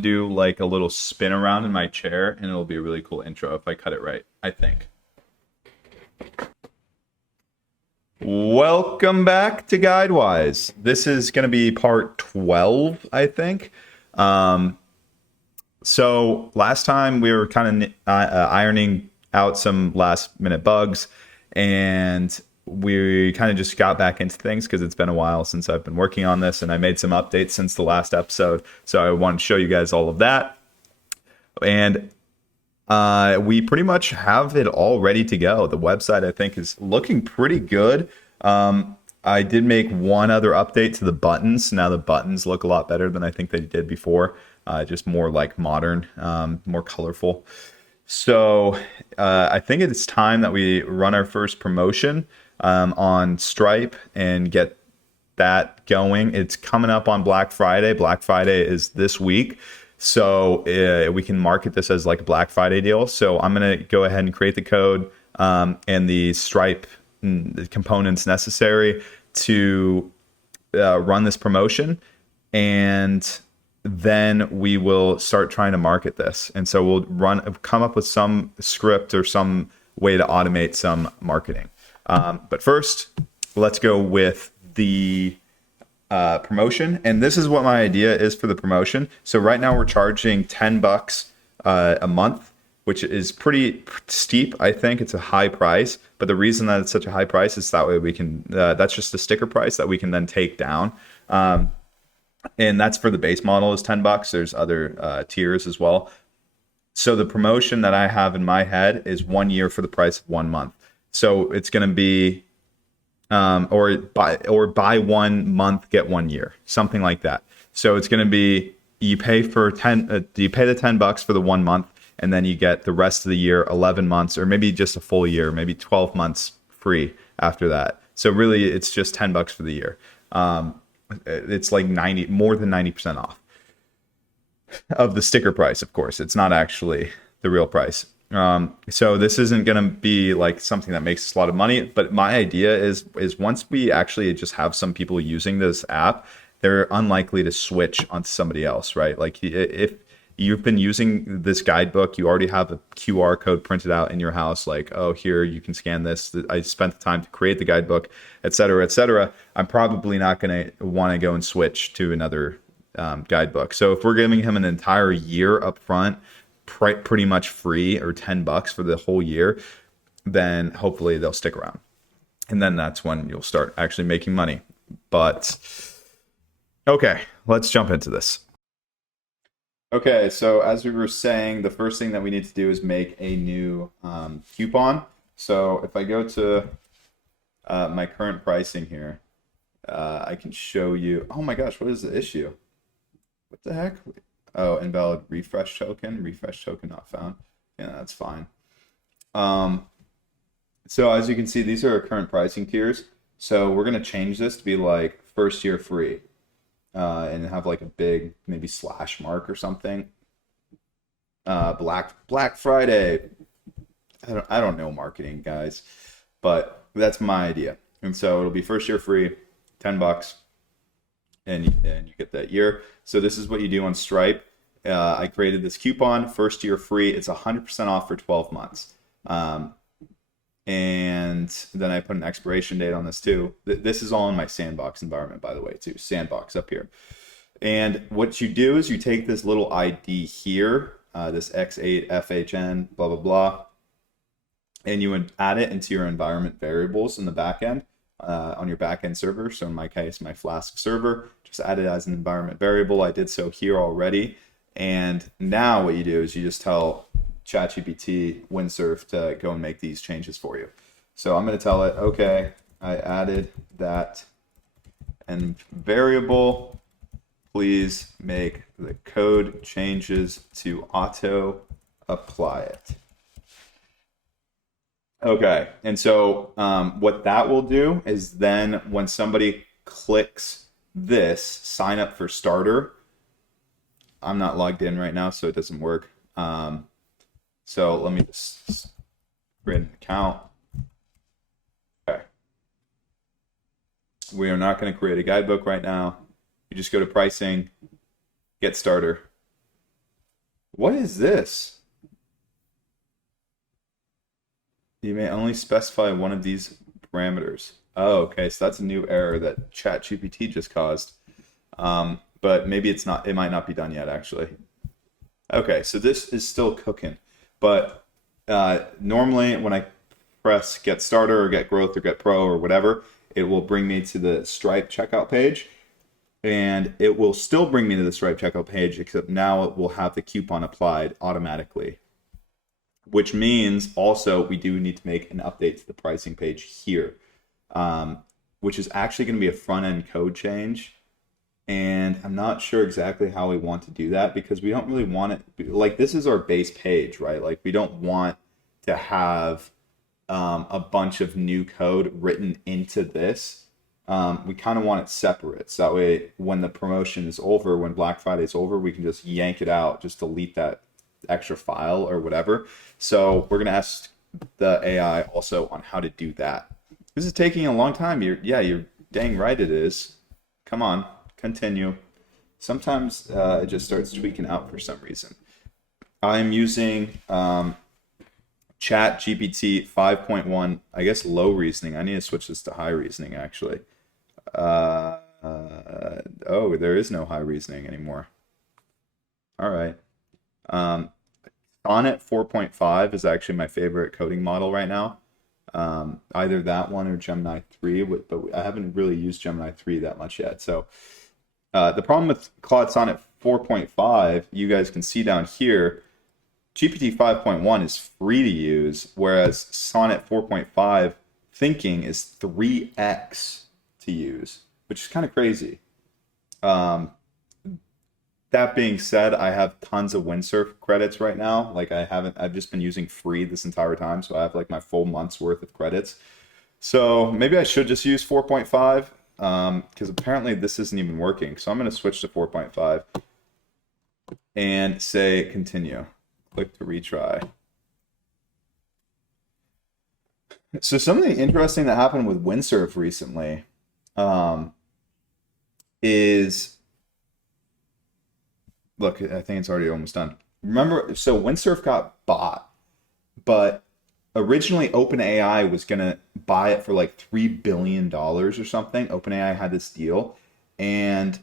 to do like a little spin around in my chair, and it'll be a really cool intro if I cut it right, I think. Welcome back to GuideWise. This is going to be part 12, I think. So last time we were kind of ironing out some last minute bugs, and we kind of just got back into things because it's been a while since I've been working on this, and I made some updates since the last episode. So I want to show you guys all of that. And we pretty much have it all ready to go. The website, I think, is looking pretty good. I did make one other update to the buttons. Now the buttons look a lot better than I think they did before. Just more like modern, more colorful. So I think it's time that we run our first promotion on Stripe and get that going. It's coming up on Black Friday. Black Friday is this week. So we can market this as like a Black Friday deal. So I'm going to go ahead and create the code and the Stripe components necessary to run this promotion. And then we will start trying to market this. And so we'll come up with some script or some way to automate some marketing. But first, let's go with the promotion. And this is what my idea is for the promotion. So right now we're charging $10 a month, which is pretty steep. I think it's a high price, but the reason that it's such a high price is that way we can, that's just the sticker price that we can then take down. And that's for the base model is $10. There's other tiers as well. So the promotion that I have in my head is 1 year for the price of 1 month. So it's going to be, or buy 1 month, get 1 year, something like that. So it's going to be, you pay the $10 for the 1 month, and then you get the rest of the year, 11 months, or maybe just a full year, maybe 12 months free after that. So really it's just $10 for the year. It's like more than 90% off of the sticker price. Of course, it's not actually the real price. So this isn't going to be like something that makes us a lot of money, but my idea is once we actually just have some people using this app, they're unlikely to switch onto somebody else, right? Like if you've been using this guidebook, you already have a QR code printed out in your house, like, oh, here, you can scan this. I spent the time to create the guidebook, et cetera, et cetera. I'm probably not going to want to go and switch to another guidebook. So if we're giving him an entire year up front, pretty much free, or $10 for the whole year, then hopefully they'll stick around. And then that's when you'll start actually making money. But okay, let's jump into this. Okay, so as we were saying, the first thing that we need to do is make a new coupon. So if I go to my current pricing here, I can show you. Oh my gosh, what is the issue? What the heck? Oh, invalid refresh token not found. Yeah, that's fine. So as you can see, these are our current pricing tiers. So we're going to change this to be like first year free. And have like a big maybe slash mark or something. Black Friday. I don't know marketing, guys, but that's my idea. And so it'll be first year free, $10, and you get that year. So this is what you do on Stripe. I created this coupon, first year free. It's 100% off for 12 months. And then I put an expiration date on this too. This is all in my sandbox environment, by the way, too. Sandbox up here. And what you do is you take this little ID here, this X8FHN, blah, blah, blah, and you would add it into your environment variables in the backend on your backend server. So in my case, my Flask server, just add it as an environment variable. I did so here already. And now what you do is you just tell ChatGPT, Windsurf to go and make these changes for you. So I'm going to tell it, okay, I added that and variable, please make the code changes to auto apply it. Okay, and so what that will do is then when somebody clicks this, sign up for starter, I'm not logged in right now, so it doesn't work. So let me just create an account. Okay. We are not going to create a guidebook right now. You just go to pricing, get starter, What is this? You may only specify one of these parameters. Oh, okay. So that's a new error that ChatGPT just caused. But maybe it's not, it might not be done yet, actually. Okay, so this is still cooking. But normally when I press get starter or get growth or get pro or whatever, it will bring me to the Stripe checkout page. And it will still bring me to the Stripe checkout page, except now it will have the coupon applied automatically, which means also we do need to make an update to the pricing page here, which is actually going to be a front end code change. And I'm not sure exactly how we want to do that because we don't really want it, like this is our base page, right? Like we don't want to have a bunch of new code written into this. We kind of want it separate. So that way when the promotion is over, when Black Friday is over, we can just yank it out, just delete that extra file or whatever. So we're going to ask the AI also on how to do that. This is taking a long time. You're dang right it is. Come on, continue. Sometimes it just starts tweaking out for some reason. I'm using Chat GPT 5.1, I guess low reasoning. I need to switch this to high reasoning actually. Oh, there is no high reasoning anymore. All right. Sonnet 4.5 is actually my favorite coding model right now. Either that one or Gemini 3, but I haven't really used Gemini 3 that much yet. So the problem with Claude Sonnet 4.5, you guys can see down here, GPT 5.1 is free to use, whereas Sonnet 4.5 thinking is 3x to use, which is kind of crazy. That being said, I have tons of windsurf credits right now. Like I've just been using free this entire time. So I have like my full month's worth of credits. So maybe I should just use 4.5 because apparently this isn't even working. So I'm going to switch to 4.5 and say continue. Click to retry. So something interesting that happened with windsurf recently is, look, I think it's already almost done. Remember, so windsurf got bought, but originally OpenAI was going to buy it for like $3 billion or something. OpenAI had this deal. And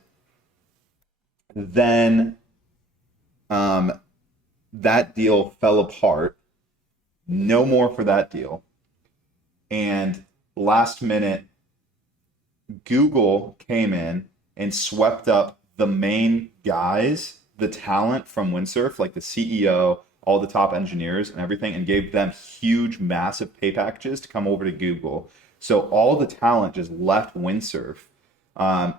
then that deal fell apart. No more for that deal. And last minute, Google came in and swept up the main guys, the talent from windsurf, like the CEO, all the top engineers and everything, and gave them huge, massive pay packages to come over to Google. So all the talent just left windsurf.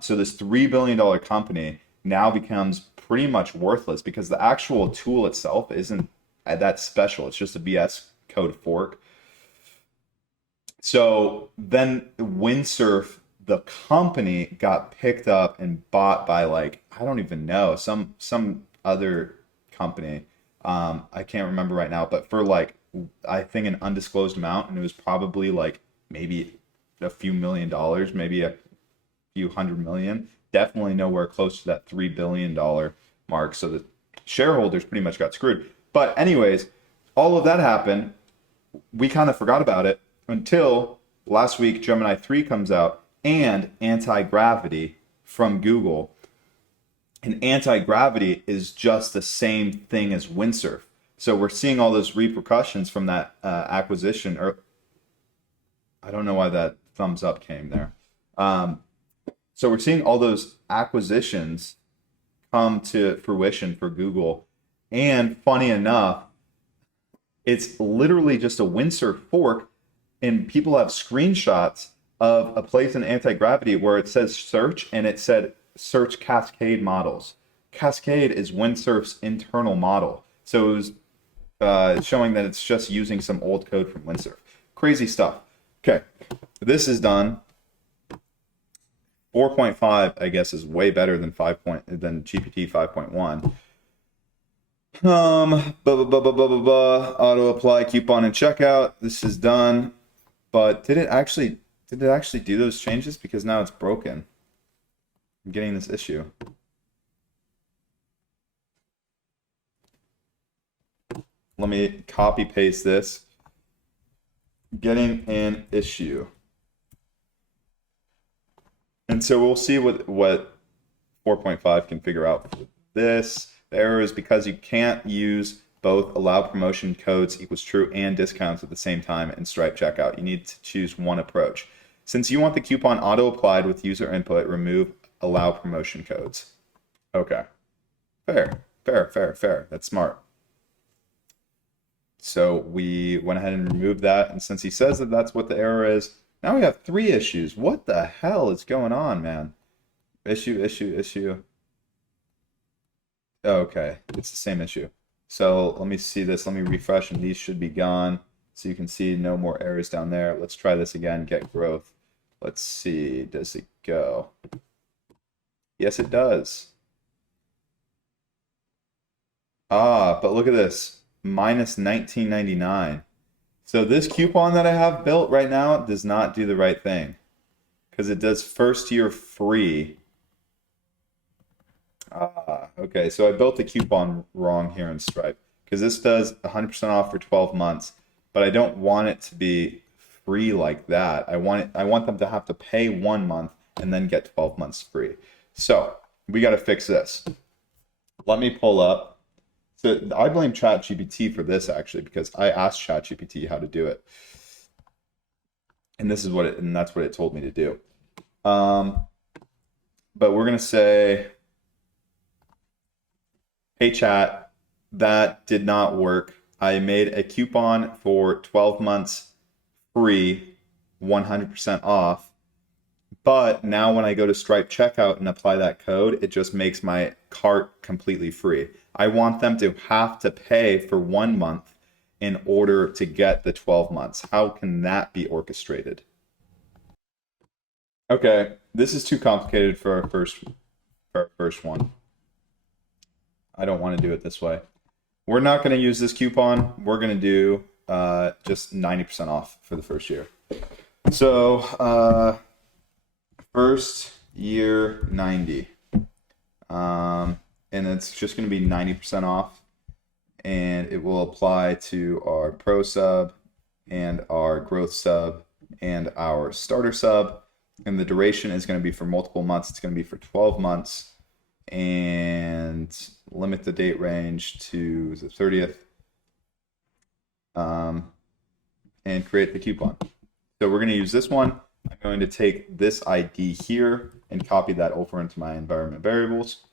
So this $3 billion company now becomes pretty much worthless because the actual tool itself isn't that special. It's just a VS Code fork. So then windsurf, the company, got picked up and bought by like, I don't even know, some other company. I can't remember right now, but for like, I think an undisclosed amount, and it was probably like maybe a few $1,000,000, maybe a few $100 million, definitely nowhere close to that $3 billion mark. So the shareholders pretty much got screwed. But anyways, all of that happened. We kind of forgot about it until last week Gemini 3 comes out and anti-gravity from Google. And anti-gravity is just the same thing as windsurf. So we're seeing all those repercussions from that acquisition. Or I don't know why that thumbs up came there. So we're seeing all those acquisitions come to fruition for Google. And funny enough, it's literally just a windsurf fork, and people have screenshots of a place in anti-gravity where it says search, and it said search Cascade models. Cascade is windsurf's internal model. So it was showing that it's just using some old code from windsurf. Crazy stuff. Okay, this is done. 4.5, I guess, is way better than GPT 5.1. Auto apply coupon and checkout. This is done. But did it actually do those changes? Because now it's broken. I'm getting this issue. let me copy paste this. Getting an issue. And so we'll see what 4.5 can figure out for this. The error is because you can't use both allow promotion codes equals true and discounts at the same time in Stripe checkout. You need to choose one approach. Since you want the coupon auto-applied with user input, remove allow promotion codes. Okay. Fair. That's smart. So we went ahead and removed that. And since he says that that's what the error is, now we have 3 issues. What the hell is going on, man? Issue. Okay, it's the same issue. So let me see this. Let me refresh, and these should be gone. So you can see no more errors down there. Let's try this again, get growth. Let's see, does it go? Yes, it does. But look at this, minus $19.99. So this coupon that I have built right now does not do the right thing because it does first year free. Okay, so I built the coupon wrong here in Stripe because this does 100% off for 12 months, but I don't want it to be free like that. I want them to have to pay 1 month and then get 12 months free. So we got to fix this. Let me pull up. So I blame ChatGPT for this actually because I asked ChatGPT how to do it, and that's what it told me to do. But we're gonna say, hey chat, that did not work. I made a coupon for 12 months free, 100% off. But now when I go to Stripe checkout and apply that code, it just makes my cart completely free. I want them to have to pay for 1 month in order to get the 12 months. How can that be orchestrated? Okay, this is too complicated for our first one. I don't want to do it this way. We're not going to use this coupon. We're going to do just 90% off for the first year. So first year 90. And it's just going to be 90% off. And it will apply to our Pro sub and our Growth sub and our Starter sub. And the duration is going to be for multiple months. It's going to be for 12 months. And limit the date range to the 30th. And create the coupon. So we're going to use this one. I'm going to take this ID here and copy that over into my environment variables.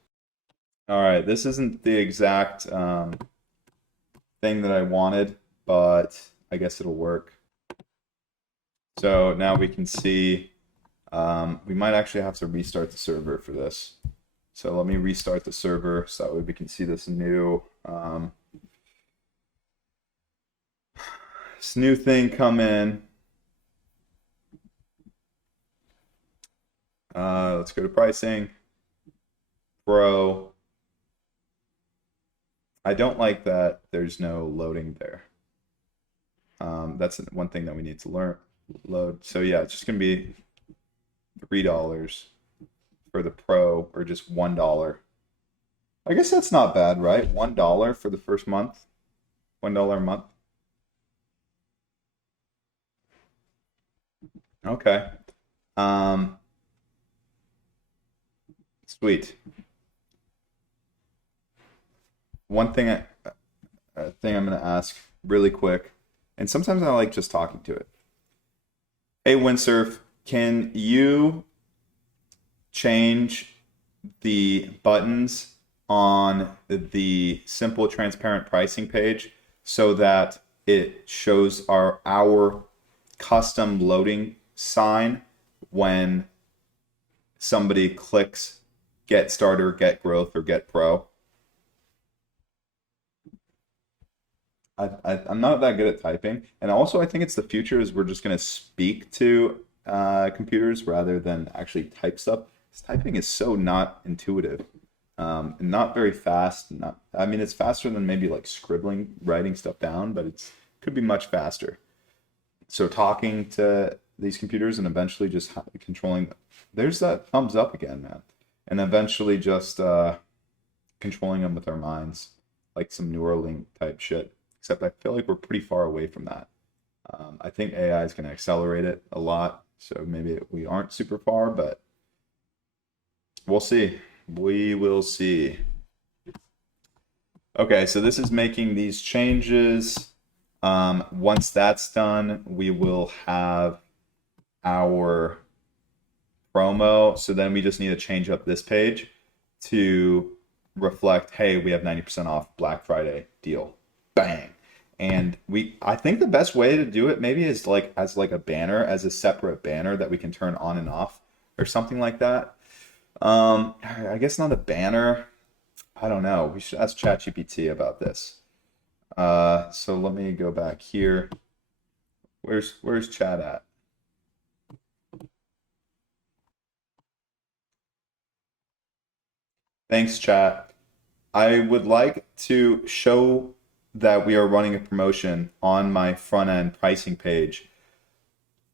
All right, this isn't the exact thing that I wanted, but I guess it'll work. So now we can see, we might actually have to restart the server for this. So let me restart the server so that way we can see this new thing come in. Let's go to pricing, Pro. I don't like that there's no loading there. That's one thing that we need to load. So yeah, it's just gonna be $3 for the Pro, or just $1. I guess that's not bad, right? $1 for the first month, $1 a month. Okay. Sweet. One thing I'm going to ask really quick, and sometimes I like just talking to it. Hey, Windsurf, can you change the buttons on the simple transparent pricing page so that it shows our custom loading sign when somebody clicks Get Starter, Get Growth, or Get Pro? I'm not that good at typing, and also I think it's the future is we're just going to speak to computers rather than actually type stuff. Typing is so not intuitive, and not very fast. I mean, it's faster than maybe like scribbling, writing stuff down, but it could be much faster. So talking to these computers and eventually just controlling. There's that thumbs up again, man, and eventually just controlling them with our minds, like some Neuralink type shit. except I feel like we're pretty far away from that. I think AI is going to accelerate it a lot, so maybe we aren't super far, but we'll see. We will see. Okay, so this is making these changes. Once that's done, we will have our promo. So then we just need to change up this page to reflect, hey, we have 90% off Black Friday deal. Bang. And I think the best way to do it maybe is like as like a banner, as a separate banner that we can turn on and off or something like that. I guess not a banner. I don't know. We should ask ChatGPT about this. So let me go back here. Where's Chat at? Thanks, Chat. I would like to show that we are running a promotion on my front end pricing page,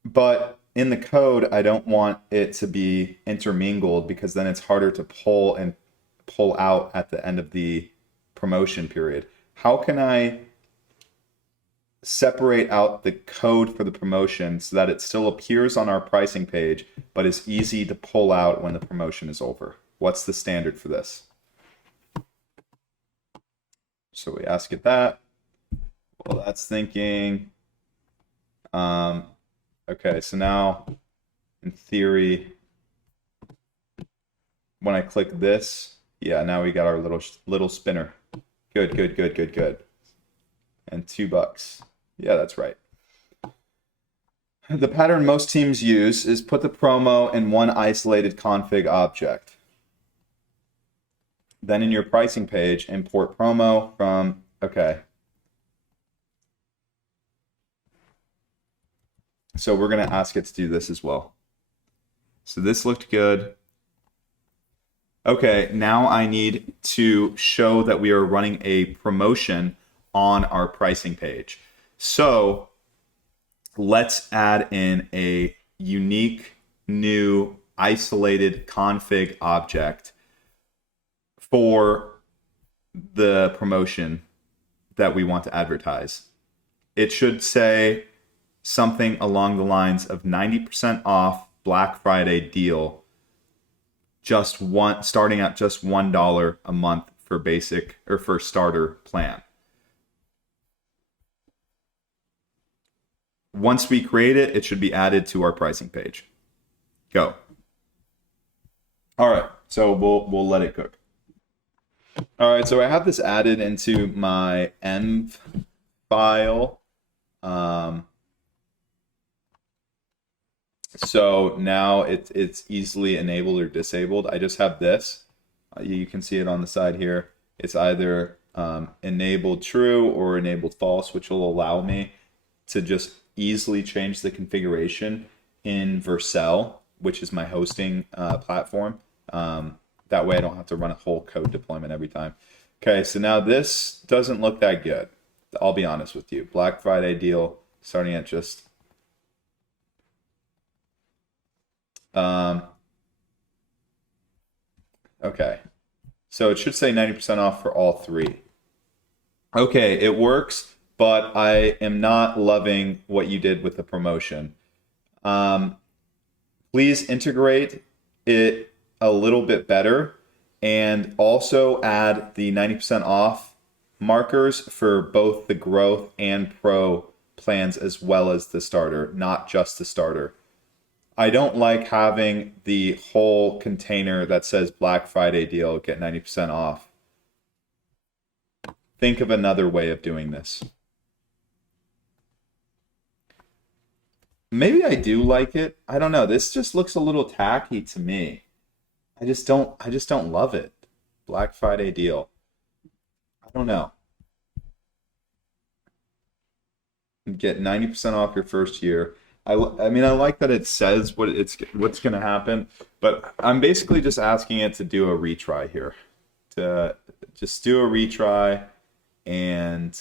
but in the code, I don't want it to be intermingled because then it's harder to pull out at the end of the promotion period. How can I separate out the code for the promotion so that it still appears on our pricing page, but is easy to pull out when the promotion is over? What's the standard for this? So we ask it that. Well, that's thinking. Okay, so now in theory, when I click this, yeah, now we got our little spinner. Good. And $2. Yeah, that's right. The pattern most teams use is put the promo in one isolated config object. Then in your pricing page, import promo from, okay. So we're going to ask it to do this as well. So this looked good. Okay, now I need to show that we are running a promotion on our pricing page. So let's add in a unique new isolated config object for the promotion that we want to advertise. It should say something along the lines of 90% off Black Friday deal, starting at just $1 a month for basic or for starter plan. Once we create it, it should be added to our pricing page. Go. All right, so we'll let it cook. All right, so I have this added into my env file. So now it's easily enabled or disabled. I just have this. You can see it on the side here. It's either enabled true or enabled false, which will allow me to just easily change the configuration in Vercel, which is my hosting platform. That way I don't have to run a whole code deployment every time. Okay, so now this doesn't look that good. I'll be honest with you. Black Friday deal starting at just okay, so it should say 90% off for all three. Okay, it works, but I am not loving what you did with the promotion. Please integrate it a little bit better and also add the 90% off markers for both the growth and pro plans as well as the starter, not just the starter. I don't like having the whole container that says Black Friday deal, get 90% off. Think of another way of doing this. Maybe I do like it. I don't know. This just looks a little tacky to me. I just don't love it. Black Friday deal. I don't know. Get 90% off your first year. I mean, I like that it says what's going to happen, but I'm basically just asking it to do a retry here. To just do a retry, and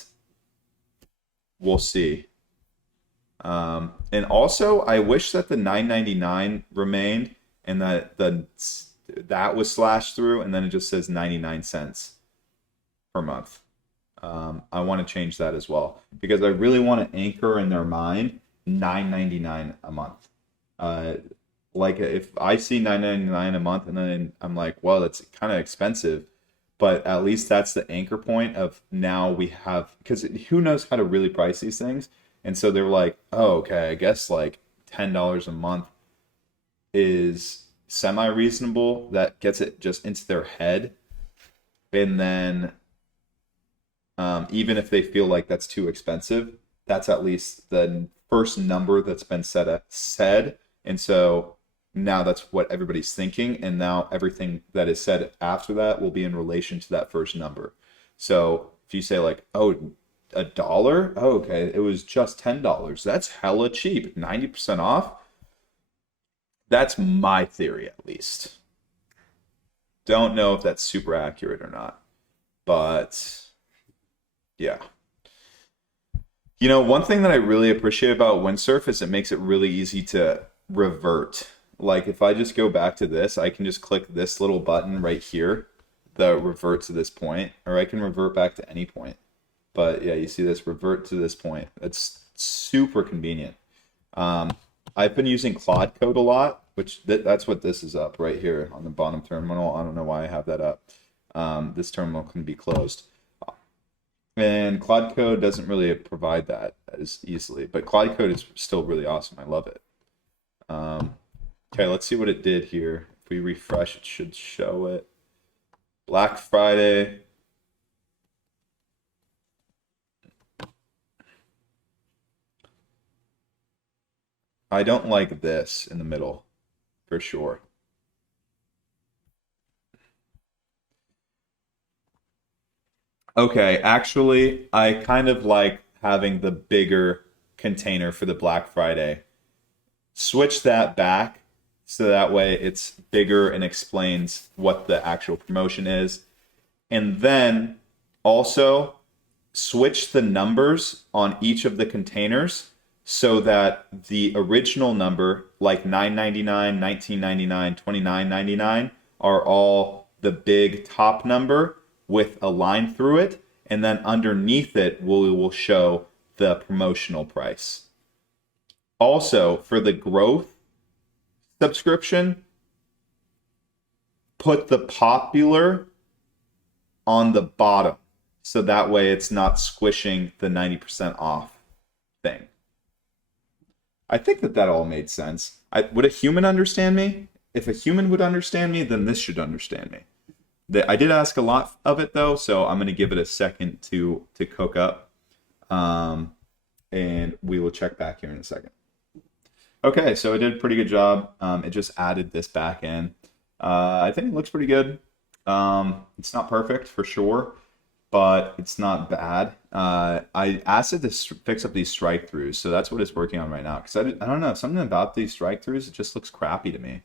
we'll see. And also, I wish that the $9.99 remained, and that was slashed through, and then it just says 99 cents per month. I want to change that as well because I really want to anchor in their mind $9.99 a month. Uh, like if I see $9.99 a month and then I'm like, well, that's kind of expensive, but at least that's the anchor point of now we have, because who knows how to really price these things. And so they're like, oh, okay, I guess like $10 a month is semi reasonable. That gets it just into their head. And then even if they feel like that's too expensive, that's at least the first number that's been said. And so now that's what everybody's thinking. And now everything that is said after that will be in relation to that first number. So if you say like, oh, $1? Oh, okay, it was just $10. That's hella cheap. 90% off. That's my theory, at least. Don't know if that's super accurate or not. But yeah. You know, one thing that I really appreciate about Windsurf is it makes it really easy to revert. Like if I just go back to this, I can just click this little button right here that revert to this point, or I can revert back to any point. But yeah, you see this revert to this point. That's super convenient. I've been using Claude Code a lot, which that's what this is up right here on the bottom terminal. I don't know why I have that up. This terminal can be closed. And Claude Code doesn't really provide that as easily, but Claude Code is still really awesome. I love it. Okay, let's see what it did here. If we refresh, it should show it. Black Friday. I don't like this in the middle, for sure. Okay, actually, I kind of like having the bigger container for the Black Friday. Switch that back so that way it's bigger and explains what the actual promotion is. And then also switch the numbers on each of the containers so that the original number, like $9.99, $19.99, $29.99, are all the big top number with a line through it. And then underneath it, we will show the promotional price. Also, for the growth subscription, put the popular on the bottom. So that way it's not squishing the 90% off thing. I think that all made sense. Would a human understand me? If a human would understand me, then this should understand me. I did ask a lot of it though, so I'm going to give it a second to cook up. And we will check back here in a second. Okay, so it did a pretty good job. It just added this back in. I think it looks pretty good. It's not perfect for sure, but it's not bad. I asked it to fix up these strike throughs, so that's what it's working on right now. Because I don't know, something about these strike throughs, it just looks crappy to me.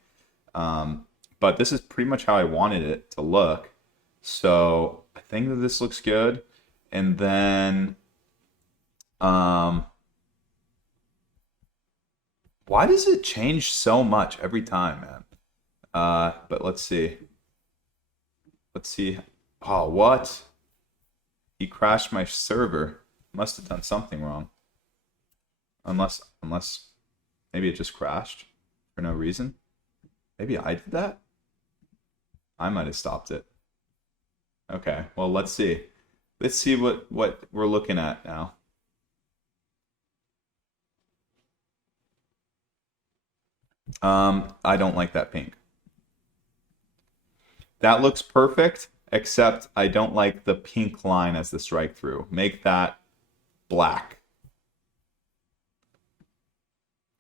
But this is pretty much how I wanted it to look. So I think that this looks good. And then, why does it change so much every time, man? But let's see. Let's see. Oh, what? He crashed my server. Must have done something wrong. Unless maybe it just crashed for no reason. Maybe I did that? I might have stopped it. Okay, well, let's see. Let's see what we're looking at now. I don't like that pink. That looks perfect, except I don't like the pink line as the strike through. Make that black.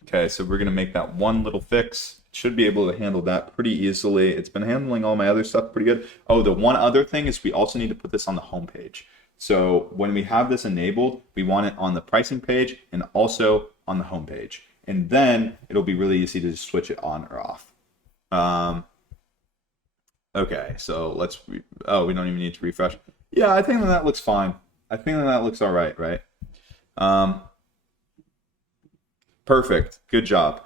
Okay, so we're going to make that one little fix. It should be able to handle that pretty easily. It's been handling all my other stuff pretty good. Oh, the one other thing is we also need to put this on the home page. So when we have this enabled, we want it on the pricing page and also on the home page. And then it'll be really easy to just switch it on or off. Okay, so we don't even need to refresh. Yeah, I think that looks fine. I think that looks all right, right? Perfect. Good job.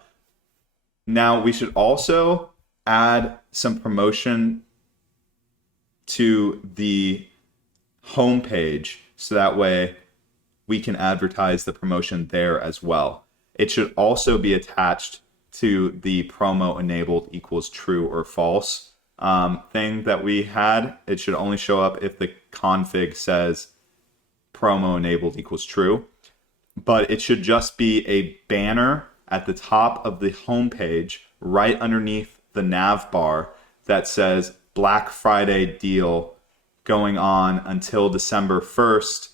Now we should also add some promotion to the home page so that way we can advertise the promotion there as well. It should also be attached to the promo enabled equals true or false thing that we had. It should only show up if the config says promo enabled equals true, but it should just be a banner at the top of the homepage right underneath the nav bar that says Black Friday deal going on until December 1st,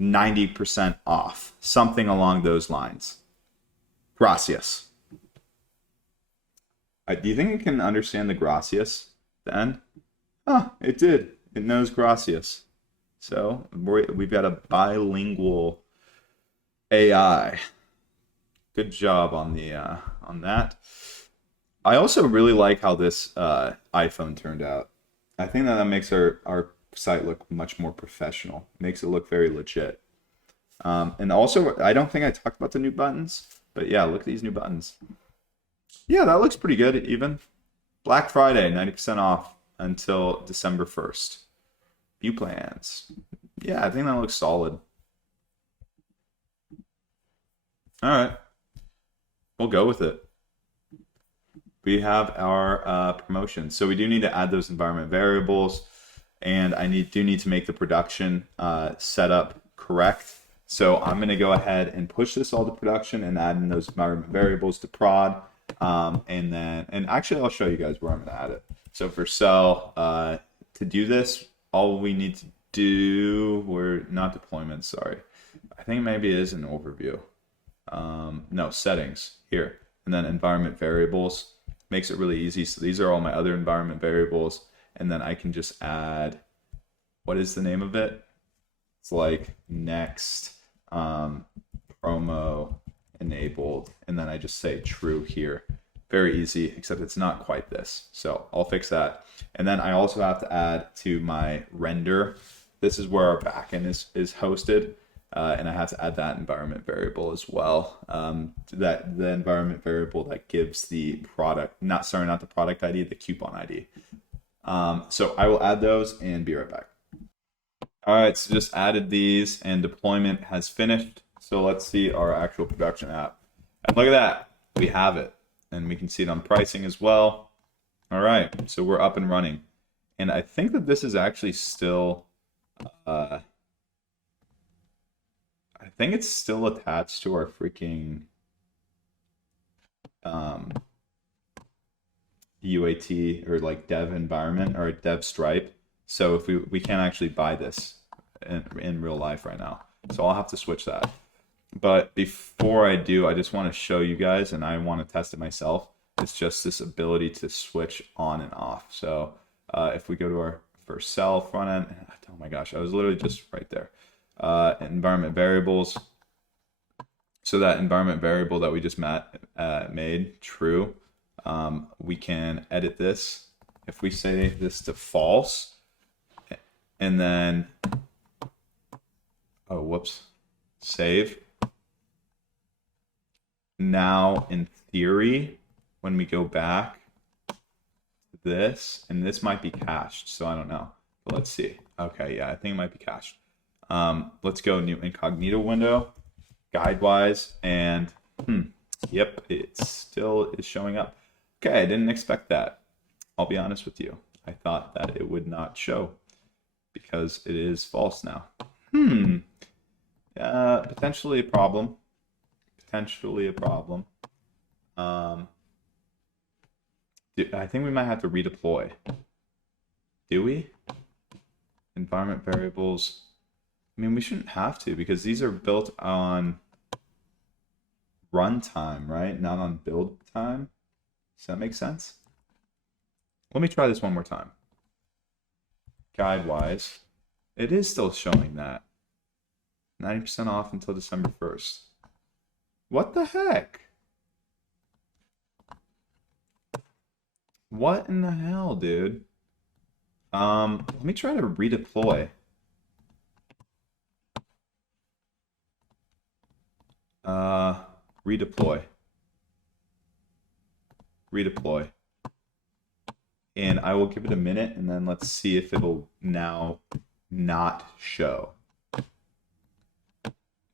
90% off, something along those lines. Gracias. Do you think it can understand the gracias then? Oh, it did. It knows gracias. So we've got a bilingual AI. Good job on the on that. I also really like how this iPhone turned out. I think that makes our site look much more professional. Makes it look very legit. And also, I don't think I talked about the new buttons, but yeah, look at these new buttons. Yeah, that looks pretty good even. Black Friday, 90% off until December 1st. View plans. Yeah, I think that looks solid. All right. We'll go with it. We have our promotion. So we do need to add those environment variables, and I do need to make the production setup correct. So I'm going to go ahead and push this all to production and add in those environment variables to prod. And actually I'll show you guys where I'm going to add it. So for sell, to do this, all we need to do, we're not deployment, sorry. I think maybe it is an overview. No, settings here, and then environment variables. Makes it really easy. So these are all my other environment variables, and then I can just add, what is the name of it? It's like next promo enabled, and then I just say true here. Very easy, except it's not quite this. So I'll fix that. And then I also have to add to my render. This is where our backend is hosted. And I have to add that environment variable as well. That the environment variable that gives the product, not the product ID, the coupon ID. So I will add those and be right back. All right, so just added these and deployment has finished. So let's see our actual production app. And look at that, we have it. And we can see it on pricing as well. All right, so we're up and running. And I think that this is actually still, I think it's still attached to our freaking UAT or like dev environment or dev stripe. So if we can't actually buy this in real life right now. So I'll have to switch that. But before I do, I just want to show you guys, and I want to test it myself. It's just this ability to switch on and off. So if we go to our first cell front end, oh my gosh, I was literally just right there. Environment variables. So that environment variable that we just made true, we can edit this. If we say this to false, and then, oh, whoops, save. Now, in theory, when we go back to this, and this might be cached, so I don't know. But let's see. Okay, yeah, I think it might be cached. Let's go new incognito window, guide-wise, and yep, it still is showing up. Okay, I didn't expect that. I'll be honest with you. I thought that it would not show because it is false now. Potentially a problem. Potentially a problem. I think we might have to redeploy. Do we? Environment variables. I mean, we shouldn't have to because these are built on runtime, right? Not on build time. Does that make sense? Let me try this one more time. Guide-wise, it is still showing that. 90% off until December 1st. What the heck? What in the hell, dude? Let me try to redeploy. Redeploy. Redeploy. And I will give it a minute, and then let's see if it'll now not show.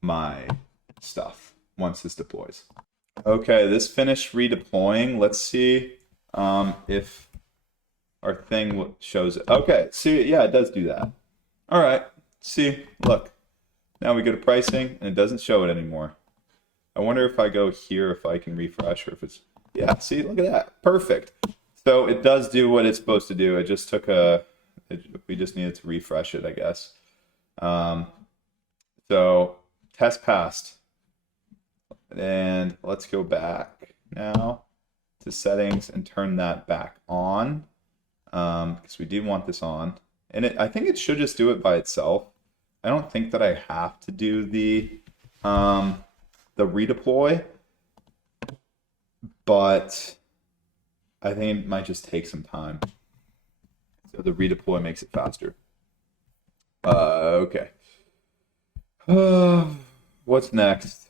my stuff once this deploys. Okay, this finished redeploying. Let's see if our thing shows it. Okay, see, yeah, it does do that. All right, see, look. Now we go to pricing, and it doesn't show it anymore. I wonder if I go here, if I can refresh, or if it's... Yeah, see, look at that. Perfect. So it does do what it's supposed to do. It just took we just needed to refresh it, I guess. So test passed. And let's go back now to settings and turn that back on, because we do want this on. And I think it should just do it by itself. I don't think that I have to do the redeploy, but I think it might just take some time. So the redeploy makes it faster. Okay. What's next?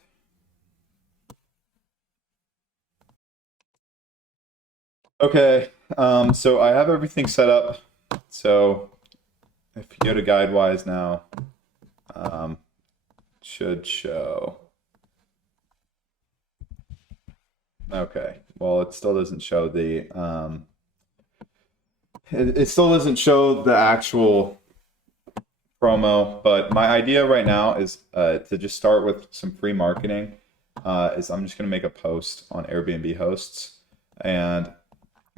Okay, so I have everything set up. So if you go to GuideWise now, should show. Okay, well, it still doesn't show the it still doesn't show the actual promo, but my idea right now is to just start with some free marketing. Is I'm just going to make a post on Airbnb hosts, and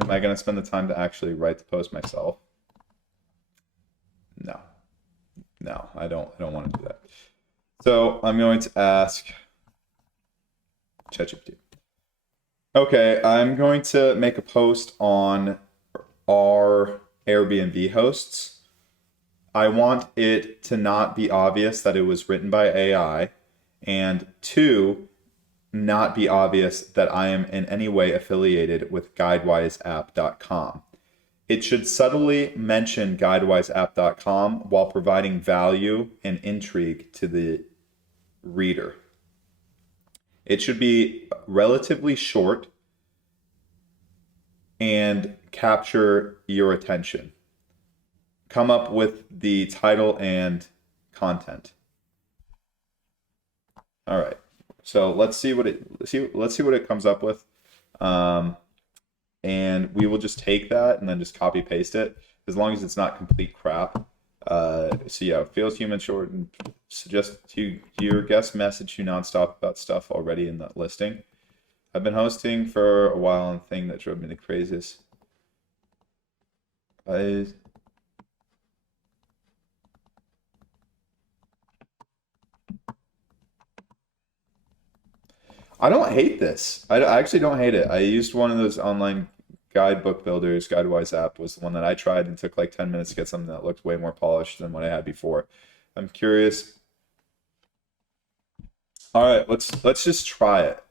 am I going to spend the time to actually write the post myself? No, I don't want to do that. So I'm going to ask ChatGPT. Okay, I'm going to make a post on our Airbnb hosts. I want it to not be obvious that it was written by AI, and 2, not be obvious that I am in any way affiliated with GuideWiseApp.com. It should subtly mention GuideWiseApp.com while providing value and intrigue to the reader. It should be relatively short and capture your attention. Come up with the title and content. All right. So let's see what it comes up with. And we will just take that and then just copy paste it, as long as it's not complete crap. So yeah, feels human, short, and suggest to your guest message you nonstop about stuff already in that listing. I've been hosting for a while, and the thing that drove me the craziest is I don't hate this. I actually don't hate it. I used one of those online guidebook builders. GuideWise app was the one that I tried and took like 10 minutes to get something that looked way more polished than what I had before. I'm curious. All right, let's just try it.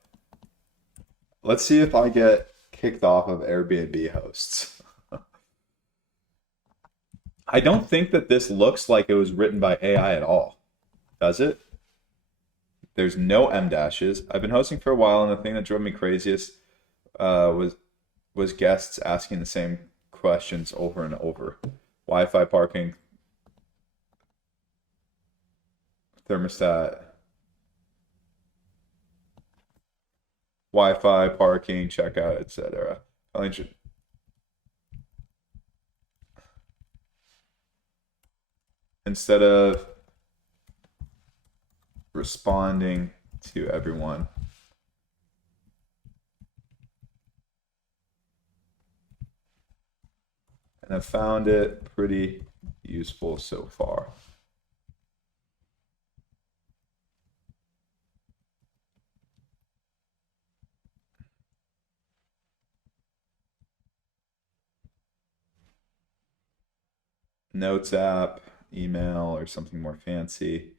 Let's see if I get kicked off of Airbnb hosts. I don't think that this looks like it was written by AI at all. Does it? There's no M dashes. I've been hosting for a while, and the thing that drove me craziest was guests asking the same questions over and over. Wi-Fi parking, thermostat, Wi-Fi parking, checkout, etc. Instead of responding to everyone. And I've found it pretty useful so far. Notes app, email, or something more fancy.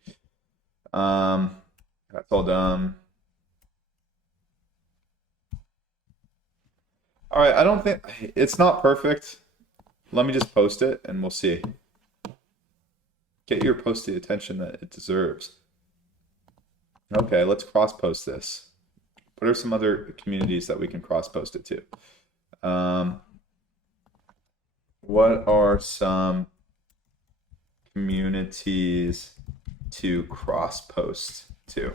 That's all done. All right, I don't think it's not perfect. Let me just post it and we'll see. Get your post the attention that it deserves. Okay, let's cross post this. What are some other communities that we can cross post it to? What are some communities to cross post too.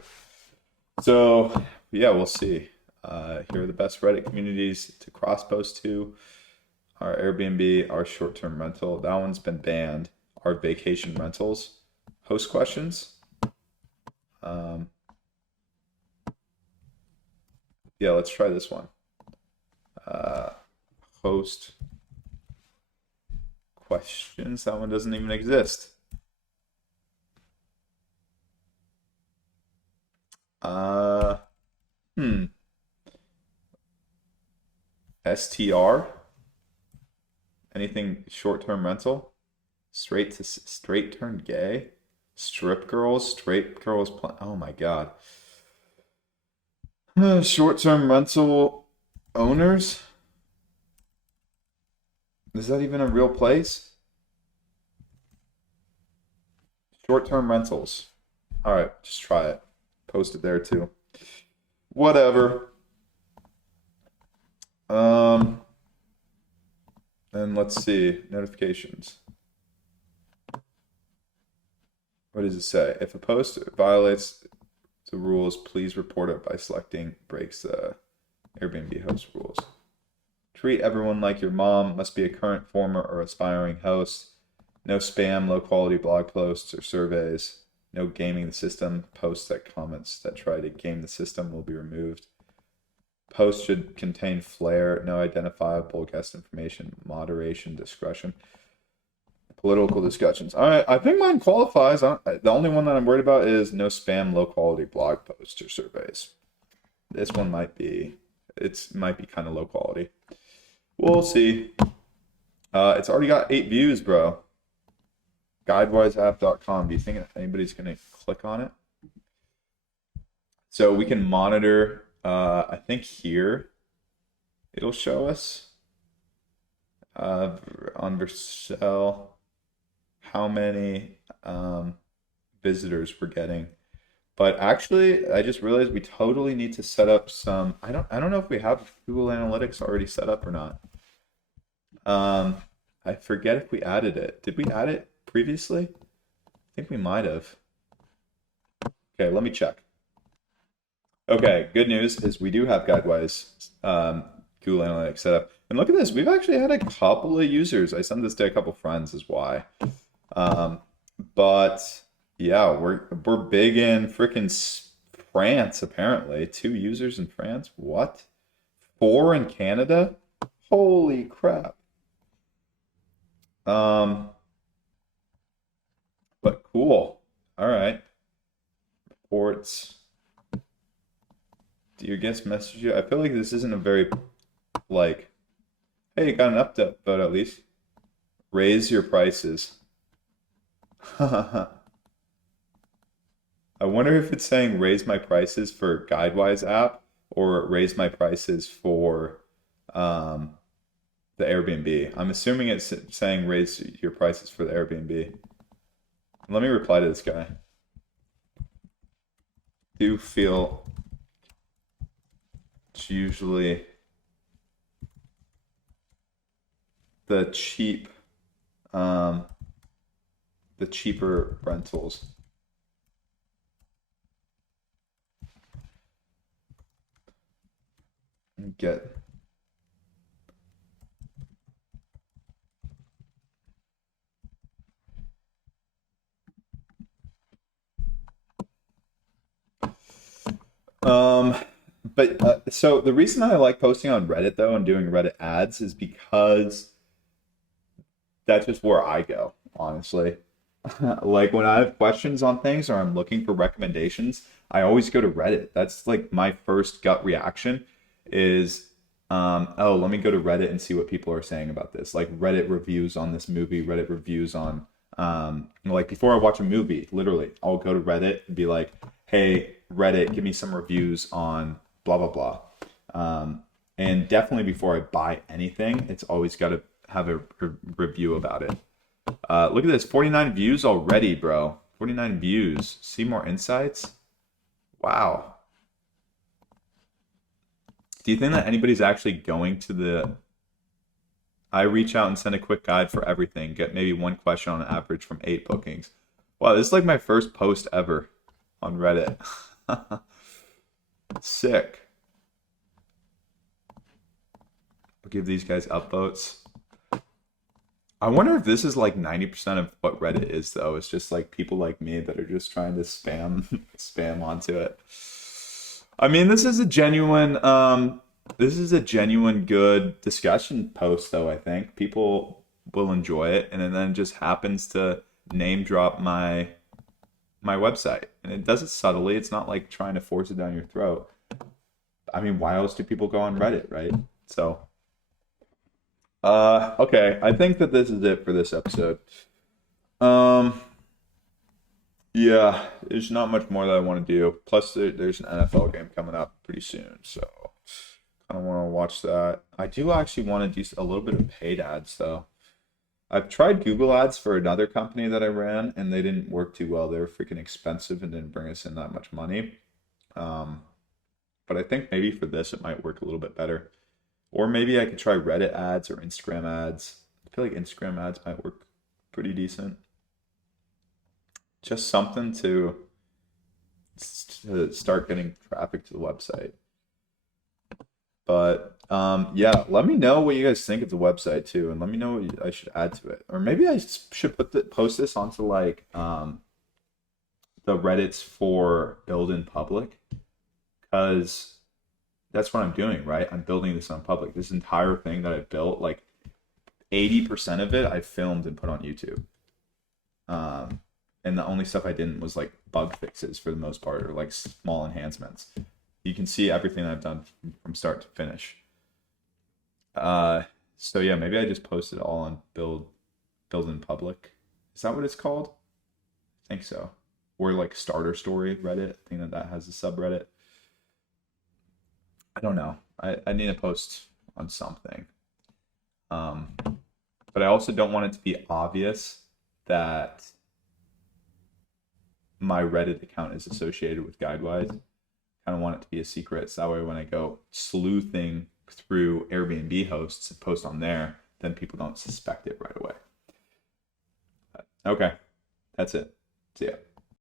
So yeah, we'll see. Here are the best Reddit communities to cross post to. Our Airbnb, our short-term rental. That one's been banned. Our vacation rentals. Host questions. Um, yeah, let's try this one. Host questions. That one doesn't even exist. Uh, hmm. STR. Anything short-term rental? Straight turned gay? Straight girls. Oh my God. Short-term rental owners? Is that even a real place? Short-term rentals. All right, just try it. Post it there too. Whatever. And let's see, notifications. What does it say? If a post violates the rules, please report it by selecting breaks the Airbnb host rules. Treat everyone like your mom. Must be a current, former, or aspiring host. No spam, low quality blog posts or surveys. No gaming the system. Posts that comments that try to game the system will be removed. Posts should contain flair, no identifiable guest information, moderation, discretion. Political discussions. All right, I think mine qualifies. The only one that I'm worried about is no spam, low quality blog posts or surveys. This one might be kind of low quality. We'll see. It's already got 8 views, bro. Guidewiseapp.com. Do you think anybody's gonna click on it? So we can monitor. I think here it'll show us on Vercel how many visitors we're getting. But actually, I just realized we totally need to set up some. I don't know if we have Google Analytics already set up or not. I forget if we added it. Did we add it previously? I think we might have. Okay, let me check. Okay, good news is we do have Guidewise Google Analytics set up. And look at this, we've actually had a couple of users. I sent this to a couple friends is why. But yeah, we're big in freaking France apparently. 2 users in France. What? 4 in Canada? Holy crap. But cool. All right. Reports. Do your guests message you? I feel like this isn't a very, like, hey, you got an update, but at least raise your prices. I wonder if it's saying raise my prices for Guidewise app or raise my prices for the Airbnb. I'm assuming it's saying raise your prices for the Airbnb. Let me reply to this guy. Do feel it's usually the cheaper rentals. Get but so the reason I like posting on Reddit though and doing Reddit ads is because that's just where I go, honestly. Like when I have questions on things or I'm looking for recommendations, I always go to Reddit. That's like my first gut reaction is, oh, let me go to Reddit and see what people are saying about this. Like Reddit reviews on this movie, Reddit reviews on, like before I watch a movie, literally, I'll go to Reddit and be like, hey, Reddit, give me some reviews on blah, blah, blah. And definitely before I buy anything, it's always got to have a review about it. Look at this, 49 views already, bro. 49 views. See more insights? Wow. Do you think that anybody's actually going to the... I reach out and send a quick guide for everything. Get maybe 1 question on average from 8 bookings. Wow, this is like my first post ever. on Reddit. Sick. I'll give these guys upvotes. I wonder if this is like 90% of what Reddit is, though. It's just like people like me that are just trying to spam onto it. I mean, this is a genuine good discussion post, though. I think people will enjoy it, and then it just happens to name drop my website, and it does it subtly. It's not like trying to force it down your throat. I mean, why else do people go on Reddit, right? So, okay, I think that this is it for this episode. Um, yeah, there's not much more that I want to do. Plus, there's an NFL game coming up pretty soon, so I don't want to watch that. I do actually want to do a little bit of paid ads, though. I've tried Google Ads for another company that I ran, and they didn't work too well. They were freaking expensive and didn't bring us in that much money. Um, but I think maybe for this, it might work a little bit better. Or maybe I could try Reddit ads or Instagram ads. I feel like Instagram ads might work pretty decent. Just something to start getting traffic to the website. But yeah, let me know what you guys think of the website too, and let me know what I should add to it. Or maybe I should post this onto like the Reddits for build in public, because that's what I'm doing, right? I'm building this on public. This entire thing that I built, like 80% of it, I filmed and put on YouTube. And the only stuff I didn't was like bug fixes for the most part, or like small enhancements. You can see everything I've done from start to finish. So yeah, maybe I just post it all on build in public. Is that what it's called? I think so. Or like starter story Reddit. I think that has a subreddit. I don't know. I need to post on something. But I also don't want it to be obvious that my Reddit account is associated with GuideWise. I don't want it to be a secret. So that way when I go sleuthing through Airbnb hosts and post on there, then people don't suspect it right away. Okay, that's it. See ya.